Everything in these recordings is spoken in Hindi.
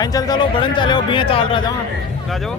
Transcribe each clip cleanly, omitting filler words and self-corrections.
लाइन चल चलो बड़न चले हो बिया चाल रहा जाओ राजो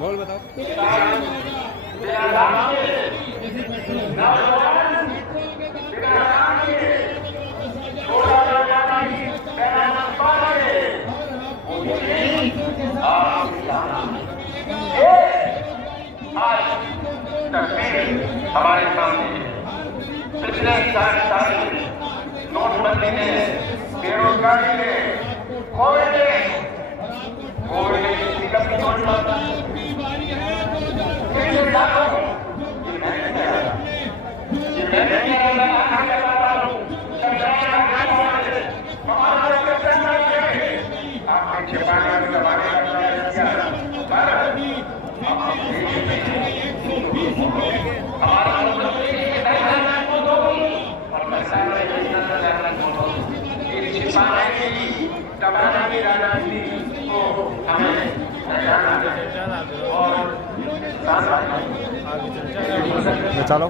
बोल बताओ हमारे सामने पिछले 4 साल नोटबंदी ने, बेरोजगारी ने, कोविड ने किसी का भी चलो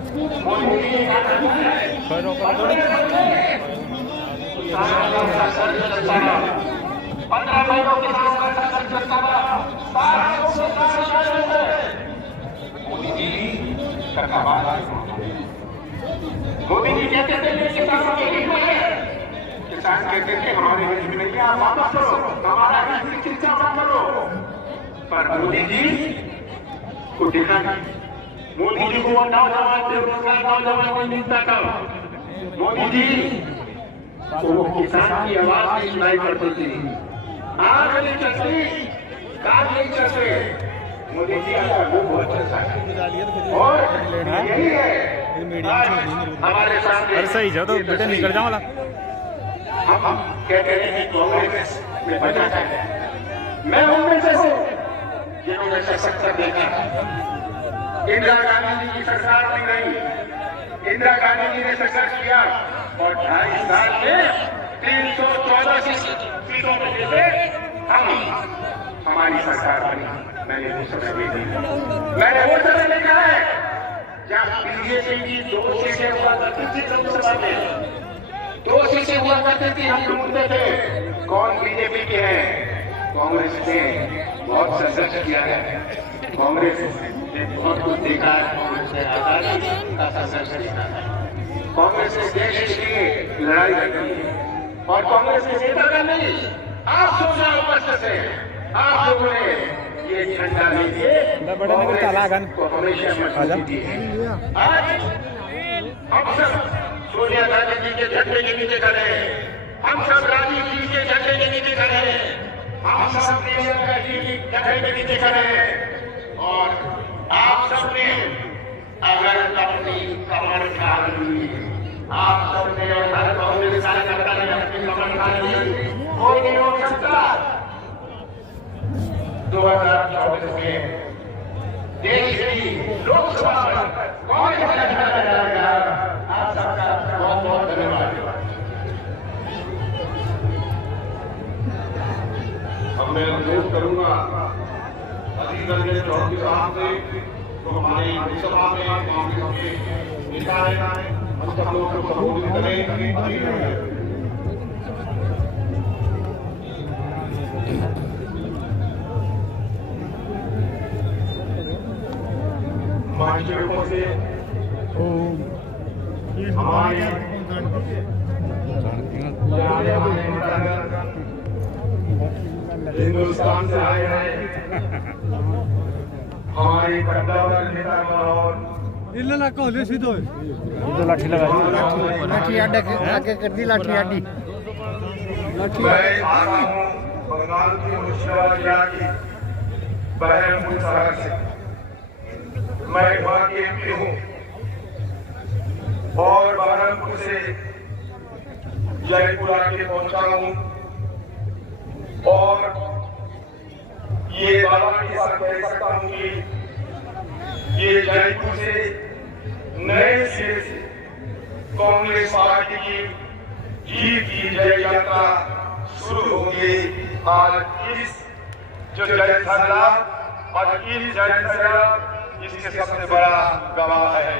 15 महीनों के मोदी जी कहते थे किसानों के हित में है, किसान कहते थे हमारे हित में नहीं, आप वापस करो, हमारा हित की चिंता मत करो। पर मोदी जी को देखा नहीं, मोदी जी को नौजवान बेरोजगार नौजवान को मिलता था। मोदी जी को वो किसान की आवाज नहीं सुनाई पड़ती थी, आग नहीं चलती, कान नहीं चलते। मोदी जी आपका मुंह बहुत चलता है और यही है हमारे सामने। अरे सही जाओ तो बेटे निकल जाओ वाला हम कहते हैं कांग्रेस में बचा है। मैं उनमें से हूँ जिन्होंने सशक्त देखा। इंदिरा गांधी जी की सरकार बन गई, इंदिरा गांधी जी ने संघर्ष किया और 2.5 साल में 314 सीटों में जीते हम, हमारी सरकार बनी। मैंने वो समय देखी, मैंने वो समय देखा है जब बीजेपी की 2 सीटें हुआ करती थी लोकसभा में, 2 सीटें हुआ करती थी, हम ढूंढते थे कौन बीजेपी के हैं। कांग्रेस ने बहुत संघर्ष किया है, कांग्रेस ने बहुत कुछ देखा है, कांग्रेस ने आजादी का संघर्ष किया है, कांग्रेस ने देश के लिए लड़ाई लड़ी है और कांग्रेस ने नेता का नहीं, आप 16 वर्ष से आप लोगों ने ये झंडा लेके को हमेशा मजबूती दी है। आज हम सब सोनिया गांधी जी के झंडे के नीचे खड़े हैं, हम सब राजीव जी के झंडे के नीचे खड़े हैं, हम सब प्रियंका जी के झंडे के नीचे खड़े हैं और आप सबने अगर अपनी कमर खा ली, आप सबने और हर कांग्रेस कार्यकर्ता ने अपनी कमर खा ली, कोई नहीं रोक सकता। 2024 में देश की लोकसभा में कौन झंडा लहराएगा? आप सबका बहुत बहुत धन्यवाद। अब मैं अनुरोध करूंगा अजीत रंजन चौधरी साहब से, तो हमारी लोकसभा में कांग्रेस के नेता है, हम सब लोग को संबोधित करें। से हमारे हिंदुस्तान से आए हैं हमारे कद्दावर नेता और ये तो लाठी लगा दी। लाठी आगे कर दी लाठी आडी मैं आता हूँ बंगाल की मुर्शिदाबाद जिला की बहरमपुर शहर से। मैं वहाँ के एमपी हूँ और बहरमपुर से जयपुर आके पहुँचा हूँ और ये बाबा के साथ कह सकता हूँ कि ये जयपुर से नए सिरे से कांग्रेस पार्टी की जीत की जय यात्रा शुरू होगी। आज इस जो जयथल और इस जयथल इसके सबसे बड़ा गवाह है।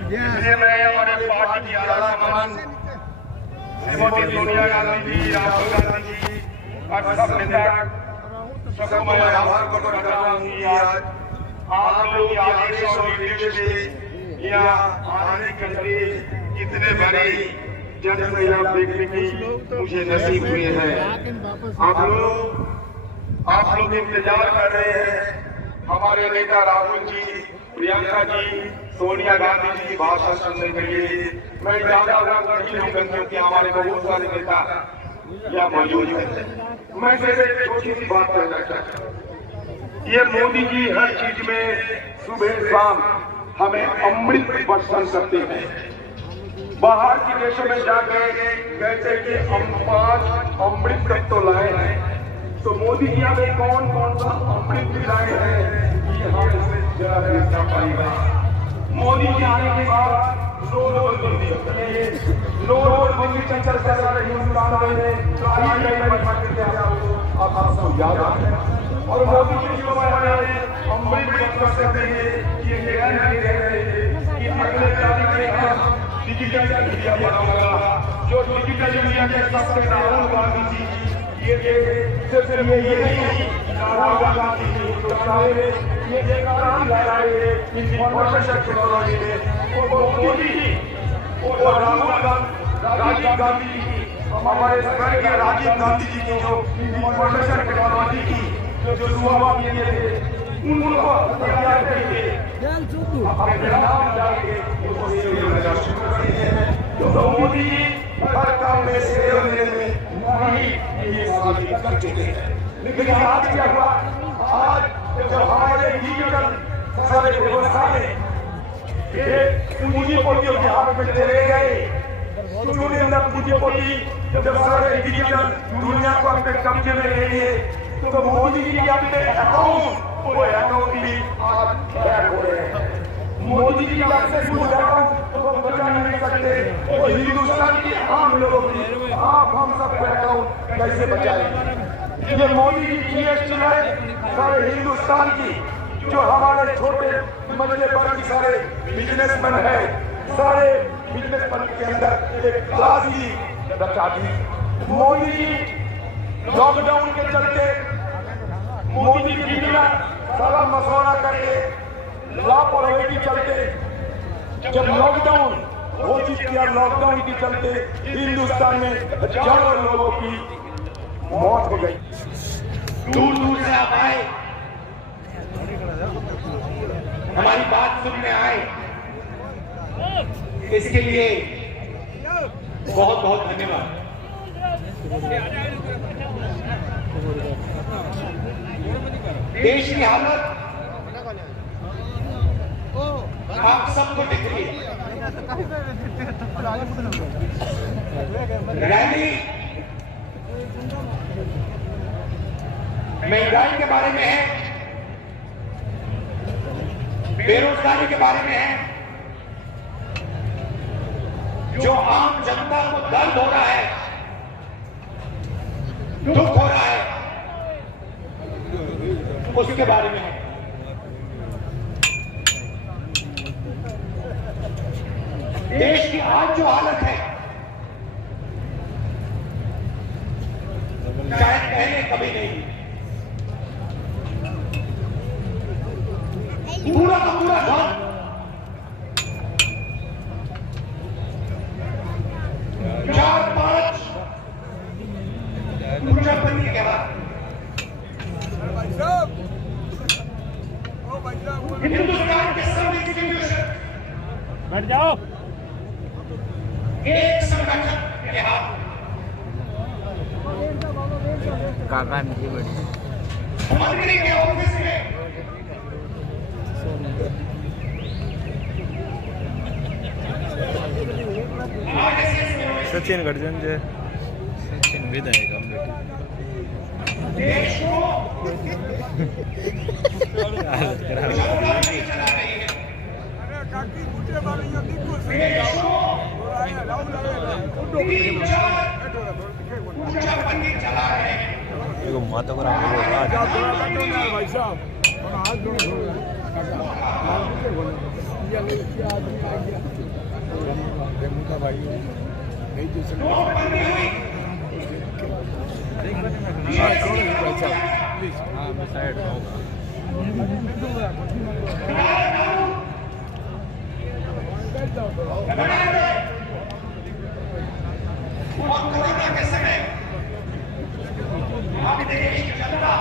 इसलिए मैं हमारे पार्टी की आला कमान श्रीमती सोनिया गांधी जी, राहुल गांधी जी और सब नेता सबको मैं आभार प्रकट करता हूँ कि आज आप लोग के आदेश और निर्देश से यहाँ आने के लिए कितने बड़े जनसंख्या देखने की मुझे नसीब हुई है। आप लोग इंतजार कर रहे हैं हमारे नेता राहुल जी, प्रियंका जी, सोनिया गांधी जी की भाषण सुनने के लिए। मैं जानता हूँ कि हमारे बहुत सारे नेता यहाँ मौजूद हैं। मैं सिर्फ एक छोटी सी बात करना चाहता हूँ। ये मोदी जी हर चीज में सुबह शाम हमें अमृत वर्षण करते हैं। बाहर के देशों में जाकर कहते कि हम 5 अमृत तक तो लाए हैं, तो मोदी जी हमें कौन कौन सा अमृत लाए हैं ये हम इसमें जरा देखना पाएगा। मोदी जी आने के बाद नोटबंदी चंचल से सारे हिंदुस्तान में आप सबको याद है। और मोदी जी जो हमारे अमृत वर्षण करते हैं ये गारंटी दे रहे हैं कि अगले तारीख में हम डिजिटल इंडिया बनाऊंगा। जो डिजिटल इंडिया के सबसे राहुल गांधी जी ये सिर्फ ये नहीं, राहुल गांधी जी तो सारे ये काम ला रहे हैं इंफॉर्मेशन टेक्नोलॉजी में। मोदी जी और राजीव गांधी जी हमारे स्वर्गीय राजीव गांधी जी की जो इंफॉर्मेशन टेक्नोलॉजी की जो शुरुआत किए थे उनको तैयार करके अपने नाम डालके तो मोदी जी हर काम में सहयोग देने में नहीं ये साबित कर चुके हैं। लेकिन आज क्या हुआ? आज जब हमारे डिजिटल सारे व्यवस्था पूंजीपतियों के हाथ में चले गए, पूंजीपति जब सारे डिजिटल दुनिया को अपने कब्जे में ले लिए तो मोदी जी अपने अकाउंट भी आज हैक हो रहे हैं। मोदी जी का फेसबुक अकाउंट तो बचा नहीं सकते, वो हिंदुस्तान के आम लोगों की आप हम सब अकाउंट कैसे बचाएंगे? ये मोदी जी जीएसटी है सारे हिंदुस्तान की, जो हमारे छोटे मजले पर की सारे बिजनेसमैन है, सारे बिजनेसमैन के अंदर एक क्लास ही बचा दी। मोदी जी लॉकडाउन के चलते मोदी जी का सारा मशवरा करके लापरवाही के चलते जब लॉकडाउन घोषित किया, लॉकडाउन के चलते हिंदुस्तान में हजारों लोगों की मौत हो गई। दूर दूर से आप आए, हमारी बात सुनने आए, इसके लिए बहुत बहुत धन्यवाद। देश की हालत आप सबको दिख रही है। रैली महंगाई के बारे में है, बेरोजगारी के बारे में है, जो आम जनता को दर्द हो रहा है, दुख हो रहा है, उसके बारे में है। देश की आज जो हालत है शायद पहले कभी नहीं, पूरा का पूरा धन चार पांच पूंजीपति के बाद एक संगठन के हाथ काका नहीं बड़ी मंत्री के ऑफिस में सचिन गर्जन जे सचिन विधायक देश को चला रहे हैं। माता को भाई साहब कोरोना के समय आप देश की जनता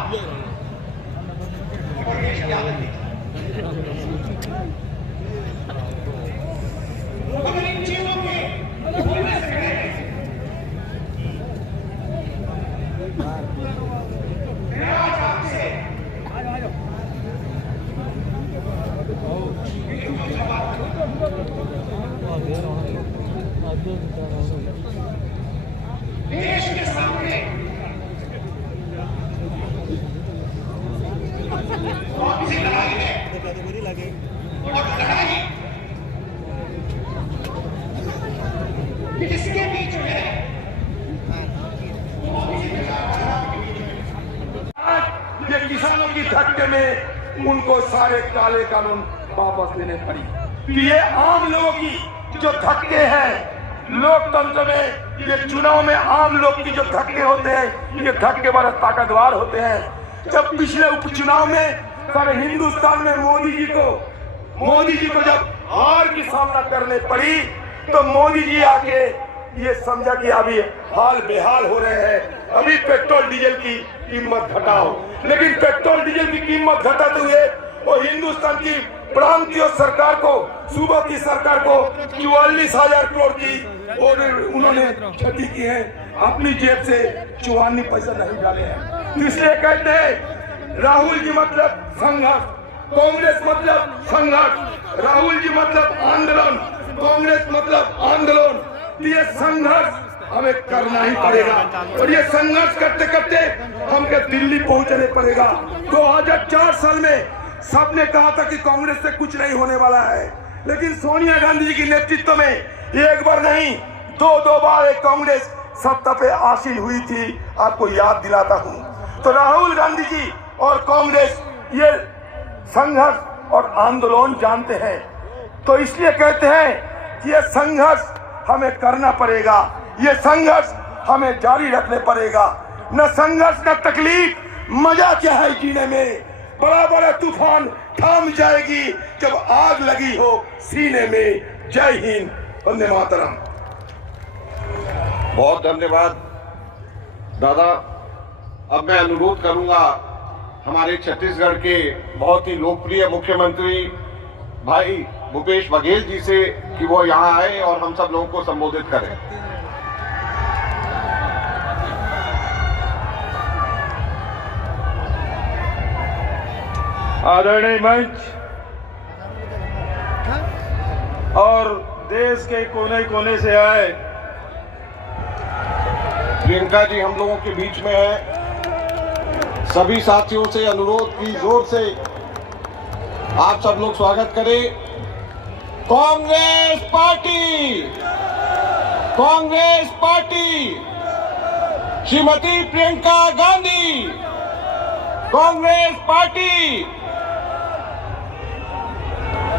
और देश की आबादी अगर इन चीजों के भूलने से गए मैं आज आपसे देश के सामने कौन सी लड़ाई है और लड़ाई किसके बीच में है? आज ये किसानों की धक्के में उनको सारे काले कानून वापस लेने पड़ी कि ये आम लोगों की जो धक्के हैं लोकतंत्र में, ये चुनाव में आम लोग की जो धक्के होते हैं ये धक्के बड़े ताकतवर होते हैं। जब पिछले उपचुनाव में सारे हिंदुस्तान में मोदी जी को जब हार की सामना करने पड़ी तो मोदी जी आके ये समझा कि अभी हाल बेहाल हो रहे हैं, अभी पेट्रोल डीजल की कीमत घटाओ। लेकिन पेट्रोल डीजल की कीमत घटाते हुए वो हिंदुस्तान की प्रांतीय सरकार को, सूबों की सरकार को 44,000 करोड़ की और उन्होंने क्षति की है, अपनी जेब से 54 पैसा नहीं डाले हैं। तो इसलिए कहते हैं राहुल जी मतलब संघर्ष, कांग्रेस मतलब संघर्ष, राहुल जी मतलब आंदोलन, कांग्रेस मतलब आंदोलन। ये संघर्ष हमें करना ही पड़ेगा और ये संघर्ष करते करते हमको दिल्ली पहुंचने पड़ेगा। 2004 साल में सबने कहा था कि कांग्रेस से कुछ नहीं होने वाला है, लेकिन सोनिया गांधी जी के नेतृत्व में एक बार नहीं दो बार एक कांग्रेस सत्ता पे आसीन हुई थी, आपको याद दिलाता हूं। तो राहुल गांधी जी और कांग्रेस ये संघर्ष और आंदोलन जानते हैं, तो इसलिए कहते हैं कि ये संघर्ष हमें करना पड़ेगा, ये संघर्ष हमें जारी रखने पड़ेगा। न संघर्ष न तकलीफ, मजा क्या है जीने में। बड़ा बड़ा तूफान थम जाएगी जब आग लगी हो सीने में। जय हिंद, वंदे मातरम। बहुत धन्यवाद दादा। अब मैं अनुरोध करूंगा हमारे छत्तीसगढ़ के बहुत ही लोकप्रिय मुख्यमंत्री भाई भूपेश बघेल जी से कि वो यहाँ आए और हम सब लोगों को संबोधित करें। आदरणीय मंच और देश के कोने कोने से आए प्रियंका जी हम लोगों के बीच में है। सभी साथियों से अनुरोध की जोर से आप सब लोग स्वागत करें। Congress party, Congress party, Shrimati Priyanka Gandhi, Congress party,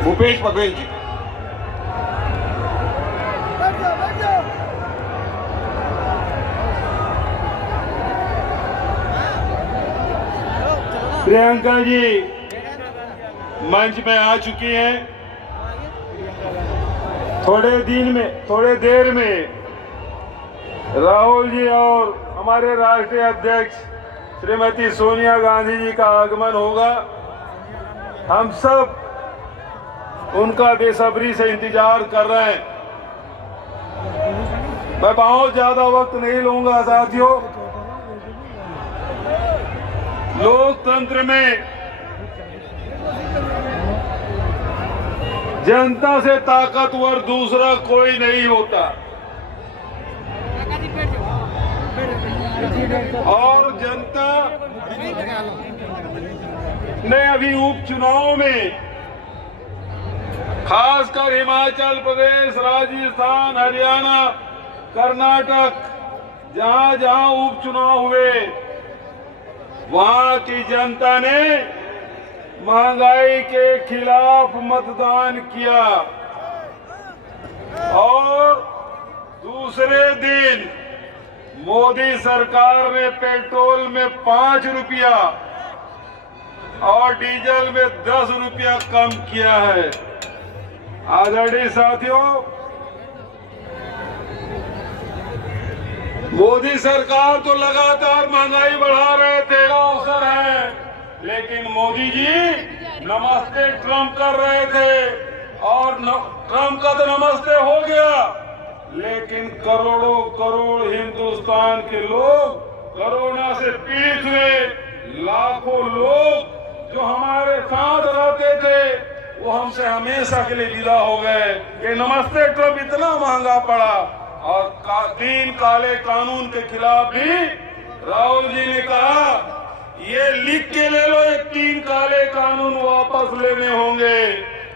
Bhupesh Baghel ji. Priyanka ji मंच में आ चुकी हैं। थोड़े देर में राहुल जी और हमारे राष्ट्रीय अध्यक्ष श्रीमती सोनिया गांधी जी का आगमन होगा। हम सब उनका बेसब्री से इंतजार कर रहे हैं। मैं बहुत ज्यादा वक्त नहीं लूंगा साथियों। लोकतंत्र में जनता से ताकतवर दूसरा कोई नहीं होता और जनता ने अभी उपचुनाव में खासकर हिमाचल प्रदेश, राजस्थान, हरियाणा, कर्नाटक जहां जहां उपचुनाव हुए वहां की जनता ने महंगाई के खिलाफ मतदान किया और दूसरे दिन मोदी सरकार ने पेट्रोल में 5 रुपया और डीजल में 10 रुपया कम किया है। आदरणीय साथियों, मोदी सरकार तो लगातार महंगाई बढ़ा रहे थे, अवसर है, लेकिन मोदी जी नमस्ते ट्रम्प कर रहे थे और ट्रम्प का तो नमस्ते हो गया, लेकिन करोड़ों करोड़ हिंदुस्तान के लोग कोरोना से पीड़ित हुए। लाखों लोग जो हमारे साथ रहते थे वो हमसे हमेशा के लिए विदा हो गए। ये नमस्ते ट्रम्प इतना महंगा पड़ा और 3 काले कानून के खिलाफ भी राहुल जी ने कहा ये लिख के ले लो, ये 3 काले कानून वापस लेने होंगे।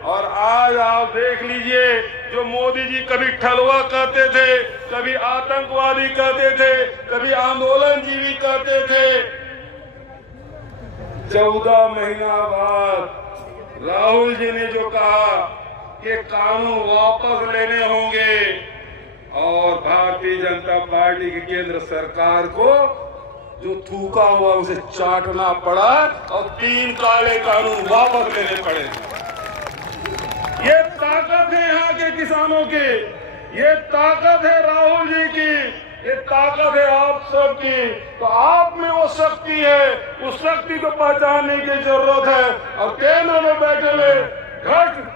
और आज आप देख लीजिए, जो मोदी जी कभी ठलुआ कहते थे, कभी आतंकवादी कहते थे, कभी आंदोलनजीवी कहते थे, 14 महीना बाद राहुल जी ने जो कहा कि कानून वापस लेने होंगे और भारतीय जनता पार्टी की केंद्र सरकार को जो थूका हुआ उसे चाटना पड़ा और 3 काले कानून वापस लेने पड़े। ये ताकत है यहाँ के किसानों की, ये ताकत है राहुल जी की, ये ताकत है आप सबकी। तो आप में वो शक्ति है, उस शक्ति को पहचानने की जरूरत है। और केंद्र में बैठे हुए घट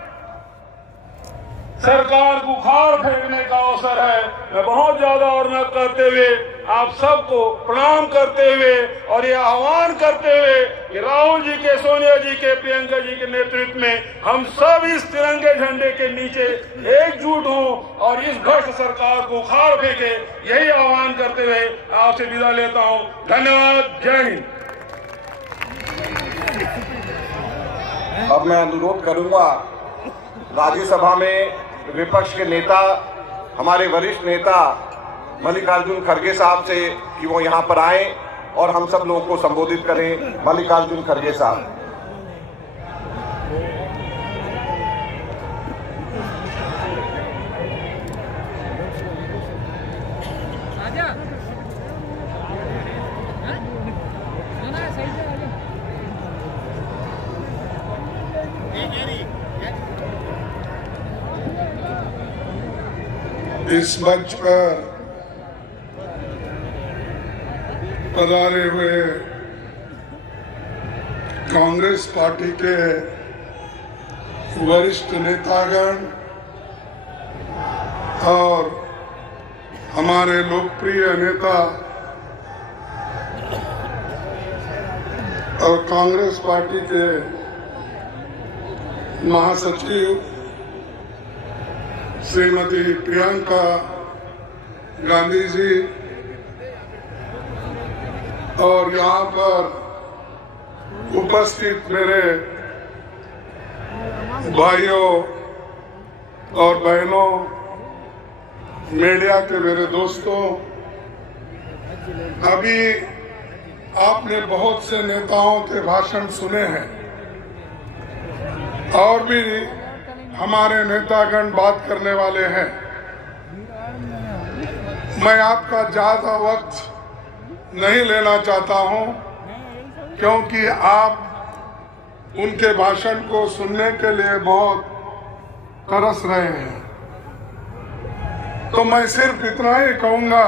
सरकार को उखाड़ फेंकने का अवसर है। मैं बहुत ज्यादा और न करते हुए आप सबको प्रणाम करते हुए और ये आह्वान करते हुए कि राहुल जी के, सोनिया जी के, प्रियंका जी के नेतृत्व में हम सब इस तिरंगे झंडे के नीचे एकजुट हों और इस भ्रष्ट सरकार को उखाड़ फेंके, यही आह्वान करते हुए आपसे विदा लेता हूं। धन्यवाद। जय हिंद। अब मैं अनुरोध करूंगा राज्यसभा में विपक्ष के नेता, हमारे वरिष्ठ नेता मल्लिकार्जुन खड़गे साहब से कि वो यहाँ पर आए और हम सब लोगों को संबोधित करें। मल्लिकार्जुन खड़गे साहब। इस मंच पर पधारे हुए कांग्रेस पार्टी के वरिष्ठ नेतागण और हमारे लोकप्रिय नेता और कांग्रेस पार्टी के महासचिव श्रीमती प्रियंका गांधी जी और यहाँ पर उपस्थित मेरे भाइयों और बहनों, मीडिया के मेरे दोस्तों, अभी आपने बहुत से नेताओं के भाषण सुने हैं और भी हमारे नेतागण बात करने वाले हैं। मैं आपका ज्यादा वक्त नहीं लेना चाहता हूं क्योंकि आप उनके भाषण को सुनने के लिए बहुत तरस रहे हैं। तो मैं सिर्फ इतना ही कहूंगा,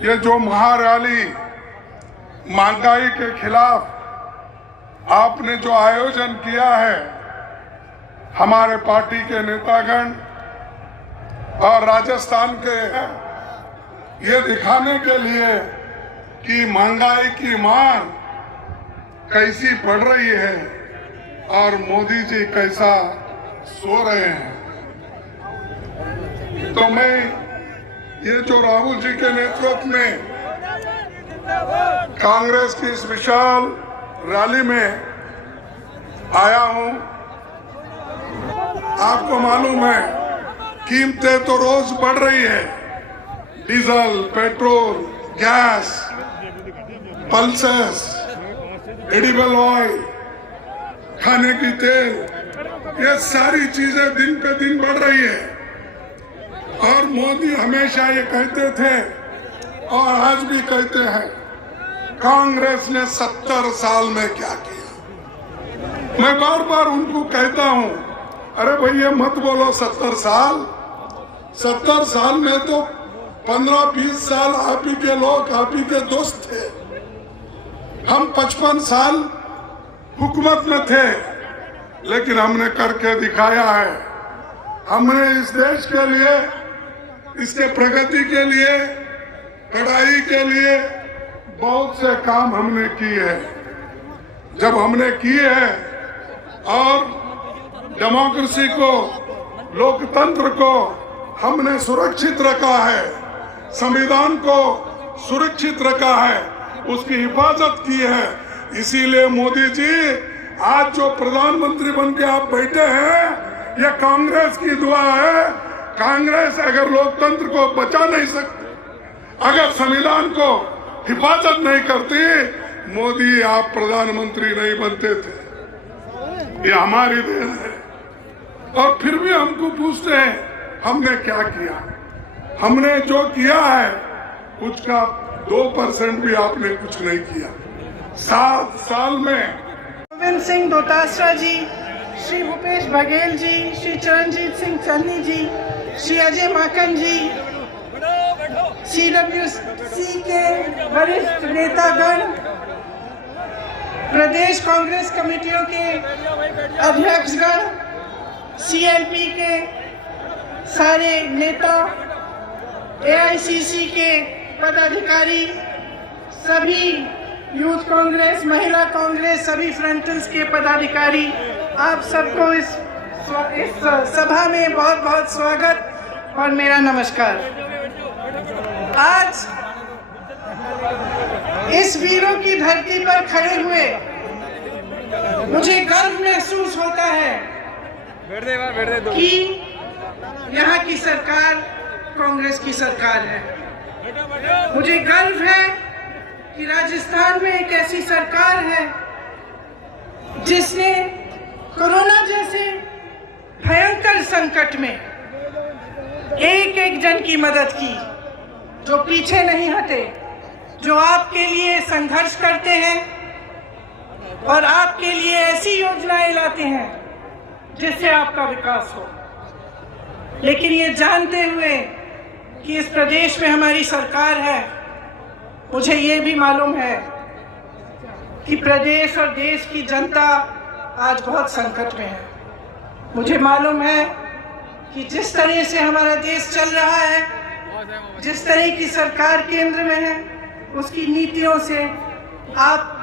ये जो महारैली महंगाई के खिलाफ आपने जो आयोजन किया है, हमारे पार्टी के नेतागण और राजस्थान के ये दिखाने के लिए कि महंगाई की मार कैसी पड़ रही है और मोदी जी कैसा सो रहे हैं। तो मैं ये जो राहुल जी के नेतृत्व में कांग्रेस की इस विशाल रैली में आया हूं, आपको मालूम है कीमतें तो रोज बढ़ रही है। Diesel, petrol, gas, pulses, edible oil, खाने की तेल, ये सारी चीजें दिन पे दिन बढ़ रही है। और मोदी हमेशा ये कहते थे और आज भी कहते हैं, कांग्रेस ने 70 साल में क्या किया। मैं बार बार उनको कहता हूं, अरे भैया मत बोलो 70 साल। 70 साल में तो 15-20 साल आप ही के लोग, आप ही के दोस्त थे। हम 55 साल हुकूमत में थे, लेकिन हमने करके दिखाया है। हमने इस देश के लिए, इसके प्रगति के लिए, पढ़ाई के लिए बहुत से काम हमने किए हैं। जब हमने किए हैं और डेमोक्रेसी को, लोकतंत्र को हमने सुरक्षित रखा है, संविधान को सुरक्षित रखा है, उसकी हिफाजत की है। इसीलिए मोदी जी आज जो प्रधानमंत्री बन के आप बैठे हैं, ये कांग्रेस की दुआ है। कांग्रेस अगर लोकतंत्र को बचा नहीं सकती, अगर संविधान को हिफाजत नहीं करती, मोदी आप प्रधानमंत्री नहीं बनते थे। ये हमारी देन है। और फिर भी हमको पूछते हैं हमने क्या किया। हमने जो किया है उसका 2% भी आपने कुछ नहीं किया। 7 साल में गोविंद सिंह डोटासरा जी, श्री भूपेश बघेल जी, श्री चरणजीत सिंह चन्नी जी, श्री अजय माकन जी, CWC के वरिष्ठ नेतागण, प्रदेश कांग्रेस कमेटियों के अध्यक्षगण, CLP के सारे नेता, AICC के पदाधिकारी, सभी यूथ कांग्रेस, महिला कांग्रेस, सभी फ्रंटल्स के पदाधिकारी, आप सबको इस सभा में बहुत बहुत स्वागत और मेरा नमस्कार। आज इस वीरों की धरती पर खड़े हुए मुझे गर्व महसूस होता है कि यहाँ की सरकार कांग्रेस की सरकार है। मुझे गर्व है कि राजस्थान में एक ऐसी सरकार है जिसने कोरोना जैसे भयंकर संकट में एक एक जन की मदद की, जो पीछे नहीं हटे, जो आपके लिए संघर्ष करते हैं और आपके लिए ऐसी योजनाएं लाते हैं जिससे आपका विकास हो। लेकिन ये जानते हुए कि इस प्रदेश में हमारी सरकार है, मुझे ये भी मालूम है कि प्रदेश और देश की जनता आज बहुत संकट में है। मुझे मालूम है कि जिस तरह से हमारा देश चल रहा है, जिस तरह की सरकार केंद्र में है, उसकी नीतियों से आप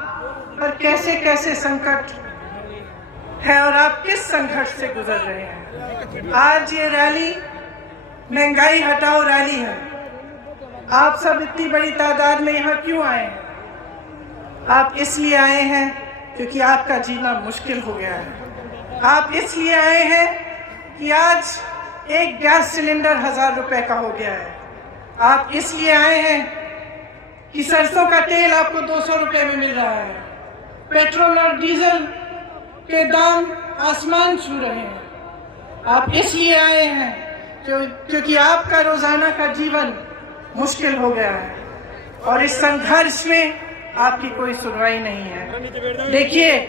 पर कैसे कैसे संकट है और आप किस संघर्ष से गुजर रहे हैं। आज ये रैली महंगाई हटाओ रैली है। आप सब इतनी बड़ी तादाद में यहाँ क्यों आए हैं? आप इसलिए आए हैं क्योंकि आपका जीना मुश्किल हो गया है। आप इसलिए आए हैं कि आज एक गैस सिलेंडर 1000 रुपए का हो गया है। आप इसलिए आए हैं कि सरसों का तेल आपको 200 रुपए में मिल रहा है। पेट्रोल और डीजल के दाम आसमान छू रहे हैं। आप इसलिए आए हैं क्योंकि आपका रोजाना का जीवन मुश्किल हो गया है और इस संघर्ष में आपकी कोई सुनवाई नहीं है। देखिए,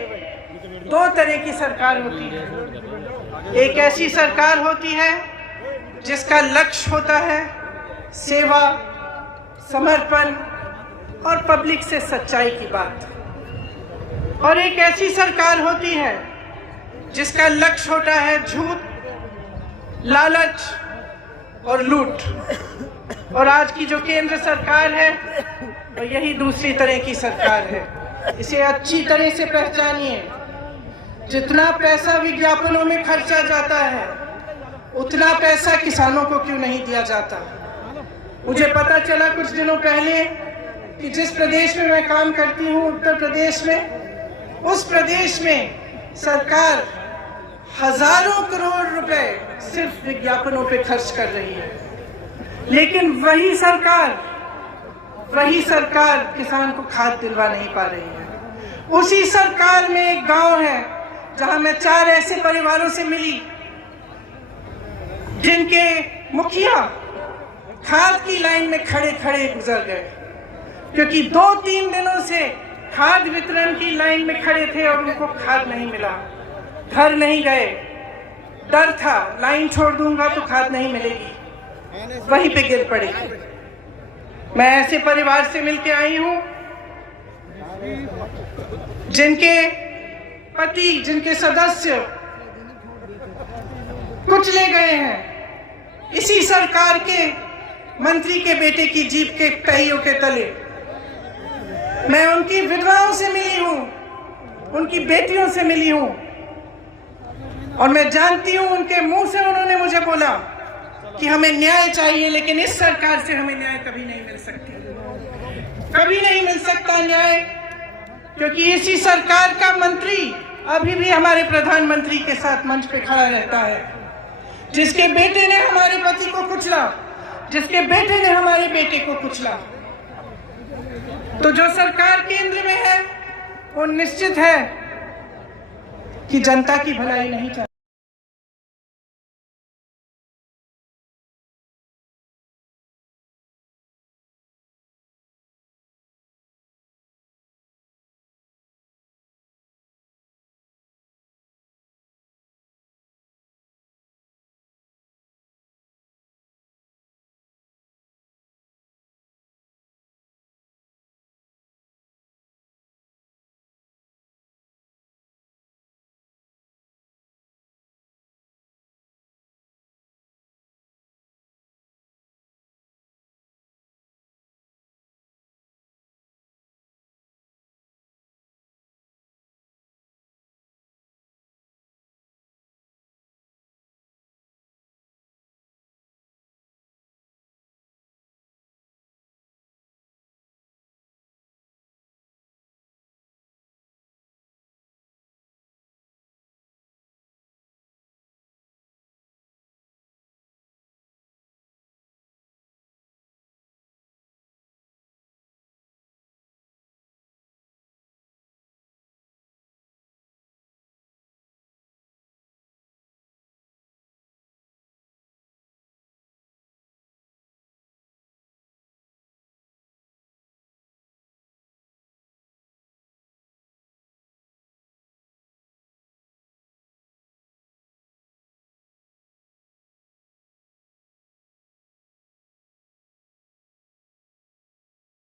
2 तरह की सरकार होती है। एक ऐसी सरकार होती है जिसका लक्ष्य होता है सेवा, समर्पण और पब्लिक से सच्चाई की बात, और एक ऐसी सरकार होती है जिसका लक्ष्य होता है झूठ, लालच और लूट। और आज की जो केंद्र सरकार है वो यही दूसरी तरह की सरकार है। इसे अच्छी तरह से पहचानिए। जितना पैसा विज्ञापनों में खर्चा जाता है उतना पैसा किसानों को क्यों नहीं दिया जाता। मुझे पता चला कुछ दिनों पहले कि जिस प्रदेश में मैं काम करती हूँ, उत्तर प्रदेश में, उस प्रदेश में सरकार हजारों करोड़ रुपए सिर्फ विज्ञापनों पे खर्च कर रही है, लेकिन वही सरकार किसान को खाद दिलवा नहीं पा रही है। उसी सरकार में एक गांव है जहां मैं 4 ऐसे परिवारों से मिली जिनके मुखिया खाद की लाइन में खड़े खड़े गुजर गए, क्योंकि 2-3 दिनों से खाद वितरण की लाइन में खड़े थे और उनको खाद नहीं मिला। घर नहीं गए, डर था लाइन छोड़ दूंगा तो खाद नहीं मिलेगी, वहीं पे गिर पड़े। मैं ऐसे परिवार से मिलके आई हूं जिनके पति, जिनके सदस्य कुचले गए हैं इसी सरकार के मंत्री के बेटे की जीप के पहियों के तले। मैं उनकी विधवाओं से मिली हूं, उनकी बेटियों से मिली हूं, और मैं जानती हूं उनके मुंह से उन्होंने मुझे बोला कि हमें न्याय चाहिए, लेकिन इस सरकार से हमें न्याय कभी नहीं मिल सकती, कभी नहीं मिल सकता न्याय, क्योंकि इसी सरकार का मंत्री अभी भी हमारे प्रधानमंत्री के साथ मंच पे खड़ा रहता है, जिसके बेटे ने हमारे पति को कुचला, जिसके बेटे ने हमारे बेटे को कुचला। तो जो सरकार केंद्र में है वो निश्चित है कि जनता की भलाई नहीं चाहती।